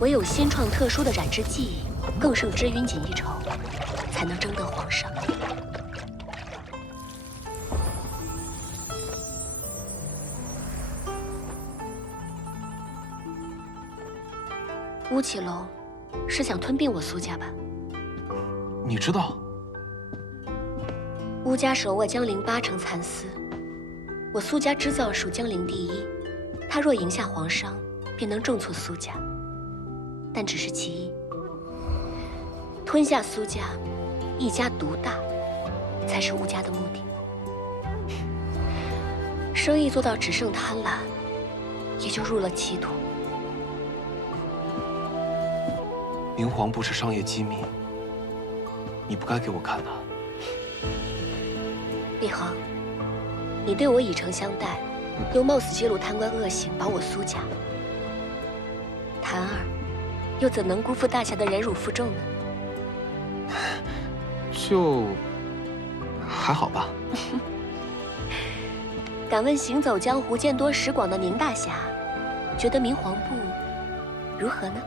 唯有先创特殊的染之技艺，更胜知云锦一筹，才能争得皇上。乌启龙是想吞并我苏家吧？你知道？乌家手握江陵8成蚕丝，我苏家织造属江陵第一。他若赢下皇商，便能重挫苏家。但只是其一，吞下苏家，一家独大，才是乌家的目的。生意做到只剩贪婪，也就入了歧途。明皇不是商业机密，你不该给我看的。李恒，你对我以诚相待，又冒死揭露贪官恶行，保我苏家。谭儿，又怎能辜负大侠的忍辱负重呢？就还好吧。敢问行走江湖见多识广的宁大侠，觉得明皇部如何呢？